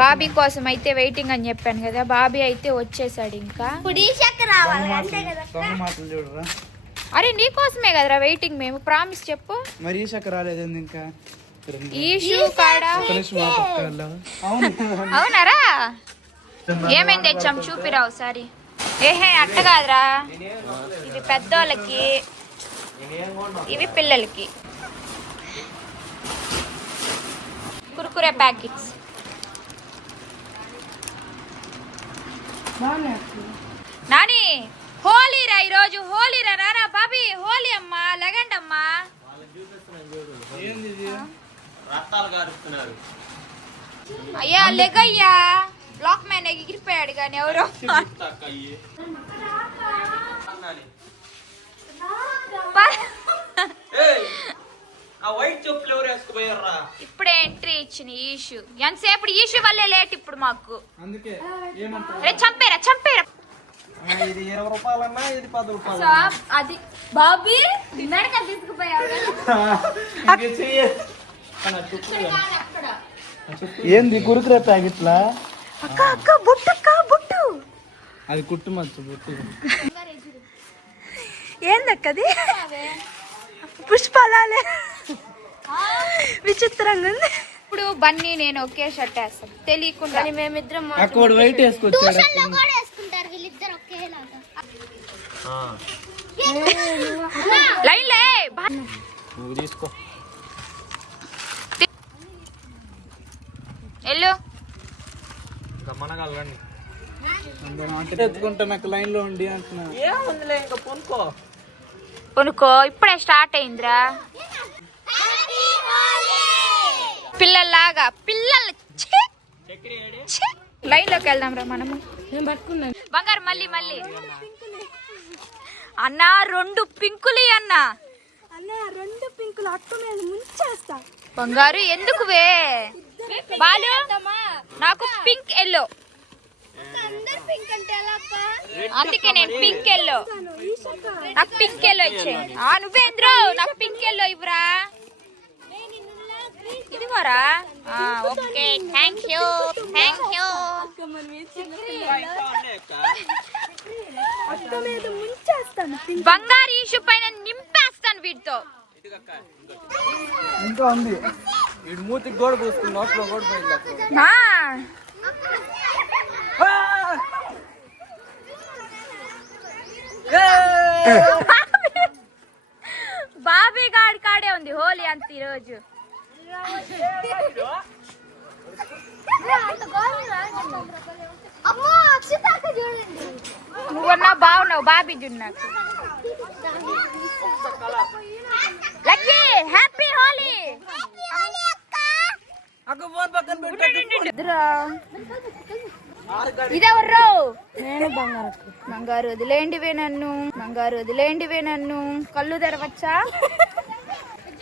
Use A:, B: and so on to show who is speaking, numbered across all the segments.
A: బాబీ కోసం అయితే వెయిటింగ్ అని చెప్పాను కదా బాబీ అయితే వచ్చేసాడు ఇంకా.
B: ఇప్పుడు ఈ చెక్క రావాలి అంతే కదా.
C: దొంగ మాటలు చూడరా?
A: అరే నీ కోసమే కదరా వెయిటింగ్ మేము ప్రామిస్ చెప్పు.
C: మరి ఈ శాఖ రాలేదు ఇంకా?
A: ఈషు కాడ? అవునారా? ఏమేం తెచ్చాం చూపిరా ఒకసారి. ఏహే అట్ట కాదురా. ఇవి పెద్దోళ్ళకి ఇవి పిల్లలకి. కురుకురే ప్యాకెట్స్. నాని హోలీరా ఈరోజు హోలీరా రారా బాబీ హోలీ అమ్మా లెగండి అమ్మా. అయ్యా లెగయ్యా. బ్లాక్ మ్యాన్ ఎగిరిపోయాడు కానీ ఎవరో
D: ఆ వైట్ చెప్పులు ఎవరు వేసుకుపోయారా
A: ఇప్పుడే ఎంట్రీ ఇచ్చిన ఈషు. ఎంతసేపు ఈషు వల్లే లేట్ ఇప్పుడు మాకు.
C: అందుకే
A: రే చంపేరా చంపేరా.
D: ఆ, ఇది ఇరవై రూపాయలన్నా ఇది పది రూపాయలు
A: సో, అది బాబీ తీసుకుపోయావు
C: ఏంది కురుకురే ప్యాకెట్లా?
A: అక్క అక్క బుట్టు అక్క బుట్టు.
C: అది కుట్టు మచ్చు బుట్టు.
A: ఏందక్కది పుష్పాలే విచిత్రంగా ఉంది. ఇప్పుడు బన్నీ నేను ఒకే షర్ట్ వేస్తాం తెలియకుండా.
B: మేమిద్దరం
C: అక్కడ వైట్ వేసుకొచ్చాడు
B: కూడా వేసుకుంటారు వీళ్ళిద్దరు ఒకేలాగా.
D: నువ్వు తీసుకో.
A: ఎల్లు
D: గమ్మనగలగండి
C: ఎత్తుకుంటా నాకు లైన్లో ఉండి అంటున్నా.
D: ఏముందిలే ఇంకా పొనుకో.
A: కొనుక్కో ఇప్పుడే స్టార్ట్ అయిందిరా. పిల్లల్లాగా పిల్లలు! లైన్లోకి వెళ్దాం రా మనము. బంగారు మళ్ళీ మళ్ళీ. అన్నా రెండు పింకులు అన్న.
B: రెండు పింకులు అట్టు మీద ముంచేస్తా.
A: బంగారు ఎందుకు వే? బాలు నాకు పింక్ ఎల్లో
B: అందరు పింక్ అంటే ఎలా అక్క?
A: అందుకే నేను పింక్ ఎల్లో నాకు పింక్ ఎల్లో ఇచ్చేయండి ఆ నువ్వేంద్రో నాకు పింక్ ఎల్లో ఇవ్వరా. మరా okay thank you thank you బంగారు ఈషు పైన నింపేస్తాను వీటితో
C: ఇంకా ఉంది. వీడు మూతికి గోడ పూసుకుని నోట్లో గోడ పోయింది
A: బాబీ గాడి కాడే ఉంది హోలీ అంత ఈరోజు. నువ్వన్నా బాగున్నావు బాబీ జున్ను. నాకు లక్కీ హ్యాపీ హోలీ. ఇదెవర్రో నేను బంగారు బంగారు వదిలేండివే నన్ను. బంగారు వదిలేండివే నన్ను. కళ్ళు తెరవచ్చా?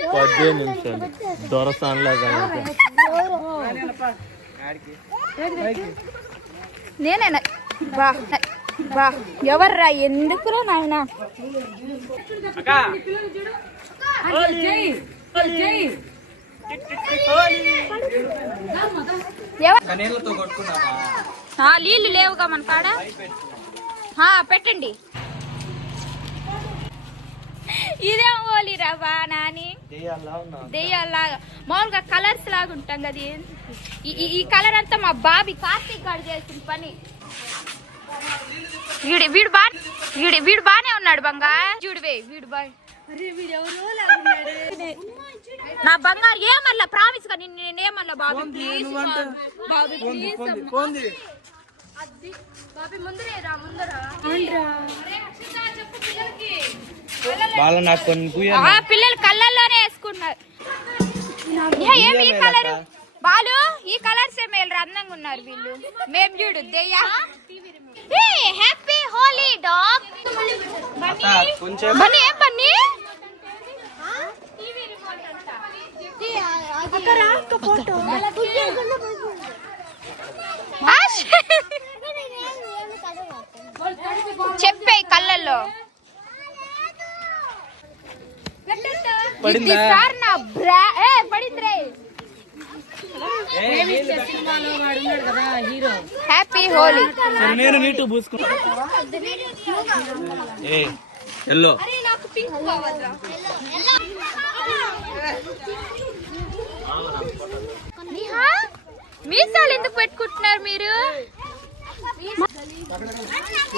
D: పదే నిమిషాలు. దొరసాన్లాగా
A: నేనేనా బా బా ఎవర్రా ఎందుకురా నాయన? నీళ్ళు లేవుగా మన కాడ. పెట్టండి. ఇదేం ఓలిరా బా నాని. దెయ్యాలాగా మామూలుగా కలర్స్ లాగా ఉంటాం కదా. ఈ- ఈ- ఈ కలర్ అంతా మా బాబీ కార్తీక్ గారు చేసిన పని. వీడు వీడు బా వీడు వీడు బానే ఉన్నాడు బంగా చూడువే వీడు బా నా బంగారు ఏమల్లా ప్రామిస్గా నిన్ను నేనేమల్లా బాబీ ప్లీజ్ బాబీ ప్లీజ్
C: పోంది వాళ్ళ నాకు కొన్ని
A: ఆ పిల్లలు కళ్ళల్లోనే వేసుకున్నారు. ఏమి ఈ కలర్ బాలు ఈ కలర్స్ ఏ మేలు అందంగా ఉన్నారు వీళ్ళు. మేం చూడు దెయ్యా. Happy Holi dog Bunny. ఏం బన్నీ?
B: ఫోటో!
A: చెప్పే కళ్ళల్లో.
C: పడిందా?
A: ఇది సార్ నా బ్రా ఏ హ్యాపీ హోలీ.
D: నేను నీటు పూసుకుంటా ఏ ఎల్లో.
A: నిహా మీసాలు ఎందుకు పెట్టుకుంటున్నారు మీరు?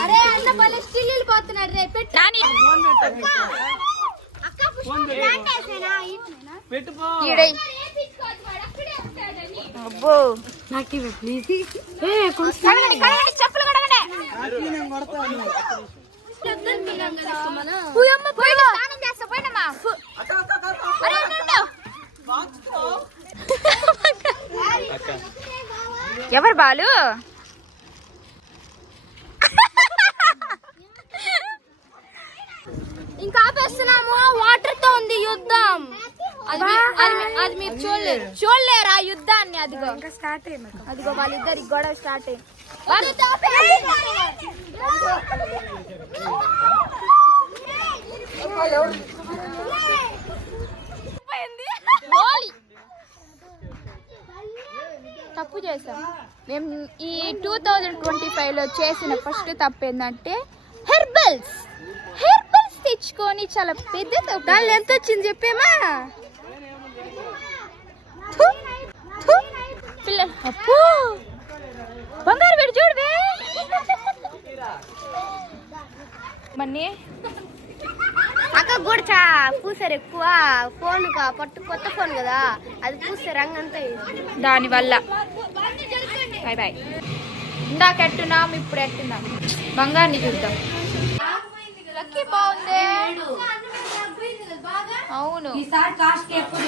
B: అరే అన్న భలే స్టిల్ పోతున్నాడు రే పెట్టు.
A: అబ్బో.
B: నాకు ఇవి ప్లీజ్
A: చెప్పులు. ఎవరు బాలు?
B: ఇంకా ఆపేస్తున్నాము. అది మీ- అది మీ- అది మీరు చూడలేరు.
A: చూడలేరు ఆ యుద్ధాన్ని? అదిగో.
B: స్టార్ట్ అయింది
A: అదిగో వాళ్ళిద్దరి గొడవ స్టార్ట్ అయింది హోలీ. తప్పు చేసాం మేము ఈ టూ థౌజండ్ ట్వంటీ ఫైవ్లో చేసిన ఫస్ట్ తప్పు ఏంటంటే హెర్బల్స్ హెర్బల్స్ తెచ్చుకొని చాలా పెద్ద తప్పు.
B: ఎంత వచ్చింది చెప్పేమా?
A: అప్పు! బంగారు వీడు చూడవే మన్ని.
B: అక్క కూడా చా పూసారు ఎక్కువ. ఫోన్ కా పట్టు కొత్త ఫోన్ కదా. అది పూస్తే రంగు అంతా
A: దాని వల్ల బాయ్ బాయ్. ఇందాక ఎట్టున్నాం ఇప్పుడు ఎట్టున్నాం? బంగారుని చూద్దాం. లక్కీ బాగుంది. అవును.
E: ఈసారి కాస్ట్ ఎక్కువ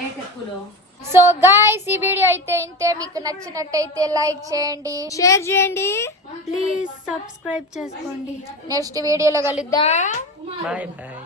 E: రేట్ ఎక్కువలో?
A: సో గాయ్స్ ఈ వీడియో అయితే ఇంతే. మీకు నచ్చినట్టయితే లైక్ చేయండి.
B: షేర్ చేయండి. ప్లీజ్ సబ్స్క్రైబ్ చేసుకోండి.
A: నెక్స్ట్ వీడియోలో కలుద్దాం.
D: Bye bye